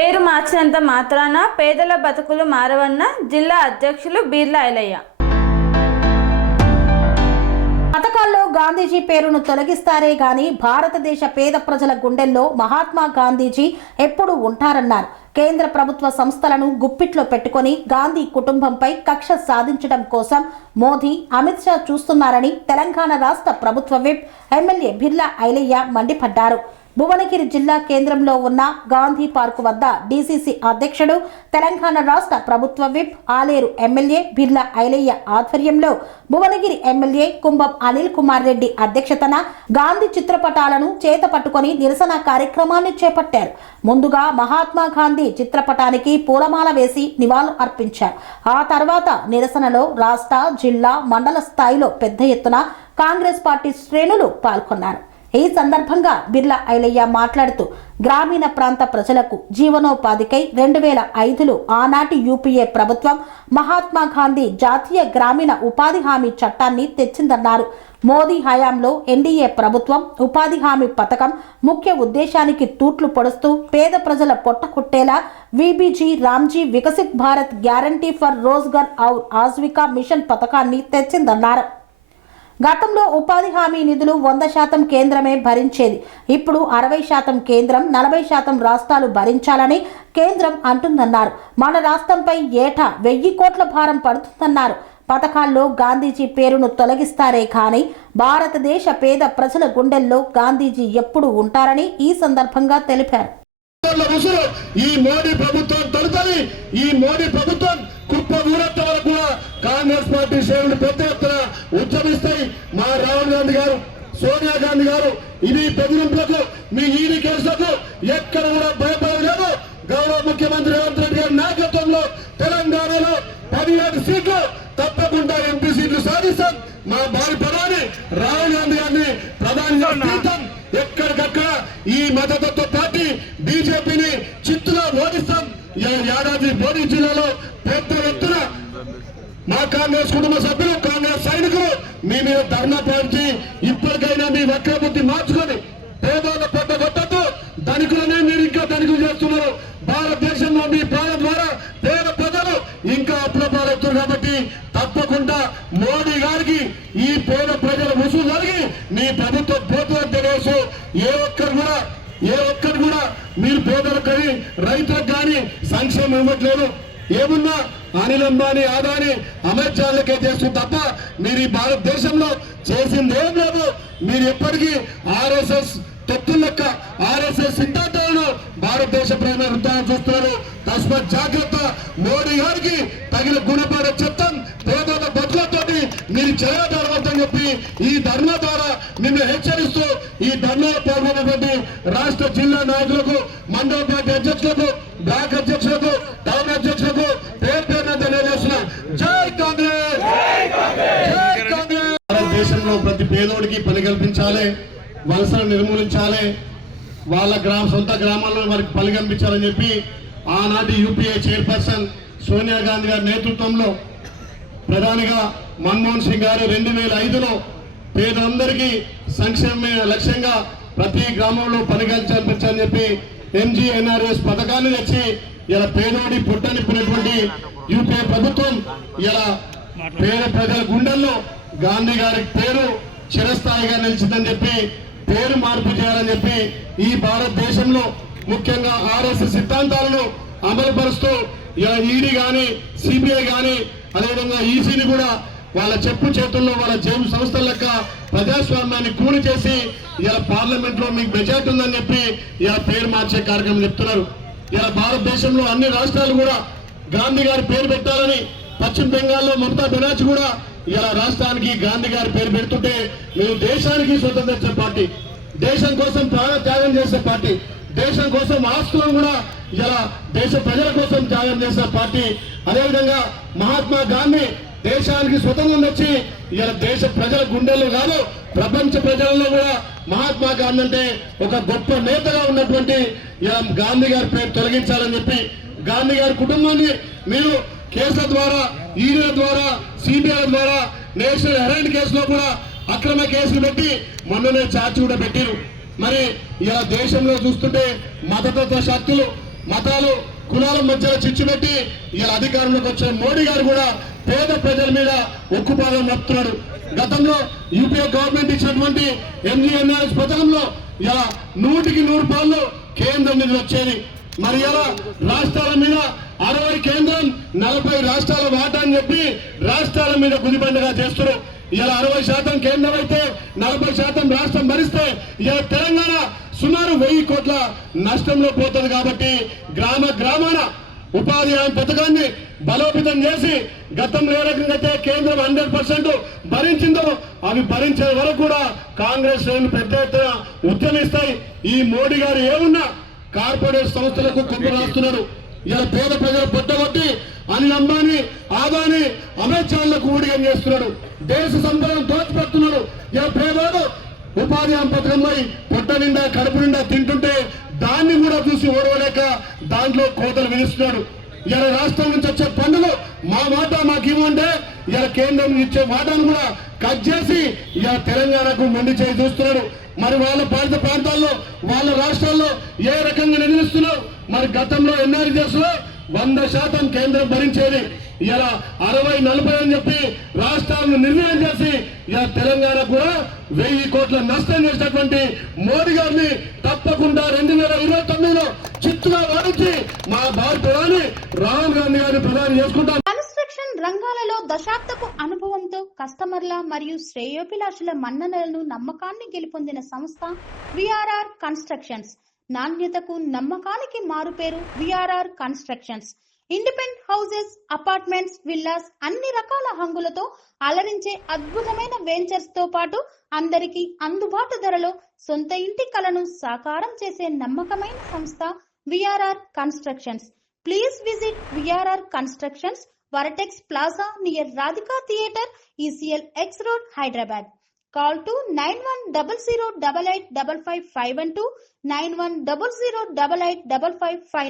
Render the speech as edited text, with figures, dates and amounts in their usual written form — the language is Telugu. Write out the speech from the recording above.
పేరు మార్చినంత మాత్రాన పేదల బతుకులు మారవన్న జిల్లా అధ్యక్షులు బీర్ల ఐలయ్య. పథకాల్లో గాంధీజీ పేరును తొలగిస్తారే గాని భారతదేశ పేద ప్రజల గుండెల్లో మహాత్మా గాంధీజీ ఎప్పుడూ ఉంటారన్నారు. కేంద్ర ప్రభుత్వ సంస్థలను గుప్పిట్లో పెట్టుకొని గాంధీ కుటుంబంపై కక్ష సాధించడం కోసం మోదీ, అమిత్ షా చూస్తున్నారని తెలంగాణ రాష్ట్ర ప్రభుత్వ విప్ ఎమ్మెల్యే బీర్ల ఐలయ్య మండిపడ్డారు. భువనగిరి జిల్లా కేంద్రంలో ఉన్న గాంధీ పార్కు వద్ద డీసీసీ అధ్యక్షుడు, తెలంగాణ రాష్ట్ర ప్రభుత్వ విప్ ఆలేరు ఎమ్మెల్యే బీర్ల ఐలయ్య ఆధ్వర్యంలో భువనగిరి ఎమ్మెల్యే కుంభం అనిల్ కుమార్ రెడ్డి అధ్యక్షతన గాంధీ చిత్రపటాలను చేత పట్టుకొని నిరసన కార్యక్రమాన్ని చేపట్టారు. ముందుగా మహాత్మా గాంధీ చిత్రపటానికి పూలమాల వేసి నివాళులు అర్పించారు. ఆ తర్వాత నిరసనలో రాష్ట్ర, జిల్లా, మండల స్థాయిలో పెద్ద ఎత్తున కాంగ్రెస్ పార్టీ శ్రేణులు పాల్గొన్నారు. ఈ సందర్భంగా బీర్ల ఐలయ్య మాట్లాడుతూ గ్రామీణ ప్రాంత ప్రజలకు జీవనోపాధికై 2005లో ఆనాటి యూపీఏ ప్రభుత్వం మహాత్మా గాంధీ జాతీయ గ్రామీణ ఉపాధి హామీ చట్టాన్ని తెచ్చిందన్నారు. మోదీ హయాంలో ఎన్డీఏ ప్రభుత్వం ఉపాధి హామీ పథకం ముఖ్య ఉద్దేశానికి తూట్లు పొడుస్తూ పేద ప్రజల పొట్ట కొట్టేలా VBG RAM G Viksit Bharat guarantee for Rozgar aur Ajeevika mission పథకాన్ని తెచ్చిందన్నారు. గతంలో ఉపాధి హామీ నిధులు 100% కేంద్రమే భరించేది. ఇప్పుడు 60% కేంద్రం, 40% రాష్ట్రాలు భరించాలని కేంద్రం అంటుందన్నారు. మన రాష్ట్రంపై ఏటా 1000 కోట్ల భారం పడుతుందన్నారు. పథకాల్లో గాంధీజీ పేరును తొలగిస్తారే కానీ భారతదేశ పేద ప్రజల గుండెల్లో గాంధీజీ ఎప్పుడు ఉంటారని ఈ సందర్భంగా తెలిపారు. ఈ మోడీ ప్రభుత్వం తొలుతని ఈ మోడీ ప్రభుత్వం కుప్ప ఊరంత వరకు కూడా కాంగ్రెస్ పార్టీ శ్రేణులు పెద్ద ఎత్తున ఉద్యమిస్తాయి. మా రాహుల్ గాంధీ గారు, సోనియా గాంధీ గారు ఇది బెదిరింపులకు, మీ ఈడీ కేసులకు ఎక్కడ కూడా భయపడలేదు. గౌరవ ముఖ్యమంత్రి రేవంత్ రెడ్డి గారి నాయకత్వంలో తెలంగాణలో 17 సీట్లు తప్పకుండా ఎంపీ సీట్లు సాధిస్తాం. మా భారీ ప్రధాని రాహుల్ గాంధీ గారిని ప్రధాని ఎక్కడికక్కడ ఈ మద్దతుతో పార్టీ బీజేపీని చిత్తుగా ఓడిస్తాం. యాదాద్రి భువనగిరి జిల్లాలో పెద్ద ఎత్తున మా కాంగ్రెస్ కుటుంబ సభ్యులు, కాంగ్రెస్ సైనికులు మీ మీద ధర్నా పాల్చి ఇప్పటికైనా మీ వక్ర బుద్ధి మార్చుకొని పేదోళ్ళ పొట్ట కొట్టద్దు. ధనికులనే మీరు ఇంకా ధనికులు చేస్తున్నారు. భారతదేశంలో మీ పాలన ద్వారా పేద ప్రజలు ఇంకా అప్పుల పాలవుతున్నారు. కాబట్టి తప్పకుండా మోడీ గారికి ఈ పేద ప్రజల వసూలు జరిగి మీ ప్రభుత్వం పోతుందని తెలియసు. ఏ ఒక్కరు కూడా మీరు పేదలకు కానీ రైతులకు కానీ సంక్షేమం ఇవ్వట్లేదు. ఏమున్నా అనిల్ అంబానీ, అదానీ, అమిత్ షాలకే చేస్తుంది తప్ప మీరు ఈ భారతదేశంలో చేసింది ఏం లేదు. మీరు ఎప్పటికీ ఆర్ఎస్ఎస్ తొత్తు లెక్క ఆర్ఎస్ఎస్ సిద్ధాంతాలను భారతదేశ ప్రజల వృద్ధాన్ని చూస్తున్నారు. తస్మత్ జాగ్రత్త. మోడీ గారికి తగిన గుణపాఠ చెప్తాం. పేదల బతులతోటి మీరు చేయగలవద్దని చెప్పి ఈ ధర్నా ద్వారా నిన్ను హెచ్చరిస్తూ ఈ ధర్నాలో పాల్గొన్నటువంటి రాష్ట్ర, జిల్లా నాయకులకు, మండల పార్టీ అధ్యక్షులకు, బ్లాక్ అధ్యక్షులకు, టౌన్ అధ్యక్షులకు పేరు పేరున తెలియజేస్తున్నా. జై కాంగ్రెస్, జై కాంగ్రెస్. భారతదేశంలో ప్రతి పేదోడికి పని కల్పించాలి, వలసలు నిర్మూలించాలి, వాళ్ళ సొంత గ్రామాల్లో వారికి పని కల్పించాలని చెప్పి ఆనాటి యూపీఏ చైర్పర్సన్ సోనియా గాంధీ గారి నేతృత్వంలో ప్రధానిగా మన్మోహన్ సింగ్ గారు 2005లో పేదలందరికీ సంక్షేమమే లక్ష్యంగా ప్రతి గ్రామంలో పని కల్పించాలని చెప్పి ఎంజీఎన్ఆర్ఎస్ పథకాన్ని తెచ్చి ఇలా పేదోడి పుట్టనిప్పినటువంటి యూపీఏ ప్రభుత్వం ఇలా పేద ప్రజల గుండెల్లో గాంధీ గారి పేరు చిరస్థాయిగా నిలిచిందని చెప్పి పేరు మార్పు చేయాలని చెప్పి ఈ భారతదేశంలో ముఖ్యంగా ఆర్ఎస్ఎస్ సిద్ధాంతాలను అమలు పరుస్తూ ఇలా ఈడీ కానీ, సిబిఐ కానీ, అదేవిధంగా ఈసీని కూడా వాళ్ళ చెప్పు చేతుల్లో వాళ్ళ జైలు సంస్థల లెక్క ప్రజాస్వామ్యాన్ని కూని చేసి ఇలా పార్లమెంట్ లో మీకు మెజార్టీ ఉందని చెప్పి ఇలా పేరు మార్చే కార్యక్రమం చెప్తున్నారు. ఇలా భారతదేశంలో అన్ని రాష్ట్రాలు కూడా గాంధీ గారి పేరు పెట్టాలని, పశ్చిమ బెంగాల్లో మమతా బెనర్జీ కూడా ఇలా రాష్ట్రానికి గాంధీ గారి పేరు పెడుతుంటే మేము దేశానికి స్వతంత్రం ఇచ్చే పార్టీ, దేశం కోసం ప్రాణ త్యాగం చేసే పార్టీ, దేశం కోసం ఆస్తులను కూడా ఇలా దేశ ప్రజల కోసం త్యాగం చేసే పార్టీ. అదేవిధంగా మహాత్మా గాంధీ దేశానికి స్వతంత్రం వచ్చి ఇలా దేశ ప్రజల గుండెల్లో కాదు ప్రపంచ ప్రజల్లో కూడా మహాత్మా గాంధీ అంటే ఒక గొప్ప నేతగా ఉన్నటువంటి ఇలా గాంధీ గారి పేరు తొలగించాలని చెప్పి గాంధీ గారి కుటుంబాన్ని మీరు కేసుల ద్వారా, ఈడీల ద్వారా, సిబిఐ ద్వారా, నేషనల్ హెరాల్డ్ కేసులో కూడా అక్రమ కేసులు పెట్టి మొన్ననే చార్జ్ కూడా పెట్టారు. మరి ఇలా దేశంలో చూస్తుంటే మతతత్వ శక్తులు మతాలు కులాల మధ్యలో చిచ్చు పెట్టి ఇలా అధికారంలోకి వచ్చిన మోడీ గారు కూడా పేద ప్రజల మీద ఉక్కుపాదం మోపుతున్నాడు. గతంలో యూపీఏ గవర్నమెంట్ ఇచ్చినటువంటి ఎంజీఎన్ఆర్ఎస్ పథకంలో ఇలా 100కి 100 రూపాయలు కేంద్రం నిధులు వచ్చేది. మరి ఇలా రాష్ట్రాల మీద 60 కేంద్రం 40 రాష్ట్రాల వాటా అని చెప్పి రాష్ట్రాల మీద గుదిబండగా చేస్తారు. ఇలా 60% కేంద్రం అయితే 40% రాష్ట్రం భరిస్తే ఇలా తెలంగాణ సుమారు 1000 కోట్ల నష్టంలో పోతుంది. కాబట్టి గ్రామాన ఉపాధి హామీ పథకాన్ని బలోపేతం చేసి గతంలో ఏ రకంగా అయితే కేంద్రం 100% భరించిందో అవి భరించే వరకు కూడా కాంగ్రెస్ పెద్ద ఎత్తున ఉద్యమిస్తాయి. ఈ మోడీ గారు ఏమున్నా కార్పొరేట్ సంస్థలకు కుప్ప రాస్తున్నారు. ఇలా పేద ప్రజలు పొట్టగొట్టి అనిల్ అంబానీ, ఆదాని, అమిత్ షాలకు ఊడిగం చేస్తున్నాడు. దేశ సంపదను దోచిపెడుతున్నాడు. ఇలా పేదవాడు ఉపాధి హామీ పథకంపై పొట్ట నిండా కడుపు నిండా తింటుంటే దాన్ని కూడా చూసి ఓడవలేక దాంట్లో కోతలు విధిస్తున్నాడు. ఇలా రాష్ట్రం నుంచి వచ్చే పన్నులు మా మాట మాకు ఇవ్వంటే ఇలా కేంద్రం ఇచ్చే వాటాను కూడా కట్ చేసి ఇలా తెలంగాణకు మొండి చేయి చూస్తున్నాడు. మరి వాళ్ళ పాలిత ప్రాంతాల్లో వాళ్ళ రాష్ట్రాల్లో ఏ రకంగా నిర్ణయిస్తున్నారు? మరి గతంలో ఎన్ఆర్జీఎస్ లో 100% కేంద్రం భరించేది. ఇలా 60-40 అని చెప్పి రాష్ట్రాలను నిర్ణయం చేసి ఇలా తెలంగాణ కూడా 1000 కోట్ల నష్టం చేసినటువంటి మోడీ గారిని తప్పకుండా 2029లో చిత్తుగా వాడించి మా భారత ప్రధాని రాహుల్ గాంధీ గారిని ప్రధాని చేసుకుంటాం. కన్స్ట్రక్షన్ రంగాలలో దశాబ్దపు అనుభవంతో కస్టమర్ల మరియు శ్రేయోభిలాషుల మన్ననలను నమ్మకాన్ని గెలుపొందిన సంస్థ విఆర్ఆర్ కన్స్ట్రక్షన్స్. నాణ్యతకు నమ్మకానికి మారుపేరు VRR constructions. Independent houses, apartments, villas అన్ని రకాల హంగులతో అలరించే అద్భుతమైన వెంచర్స్ తో పాటు అందరికీ అందుబాటు ధరలో సొంత ఇంటి కలను సాకారం చేసే నమ్మకమైన సంస్థ VRR constructions. Please visit VRR constructions, Varatex Plaza near Radhika Theatre, ECL X Road, Hyderabad. Call to 9100885551 91008855.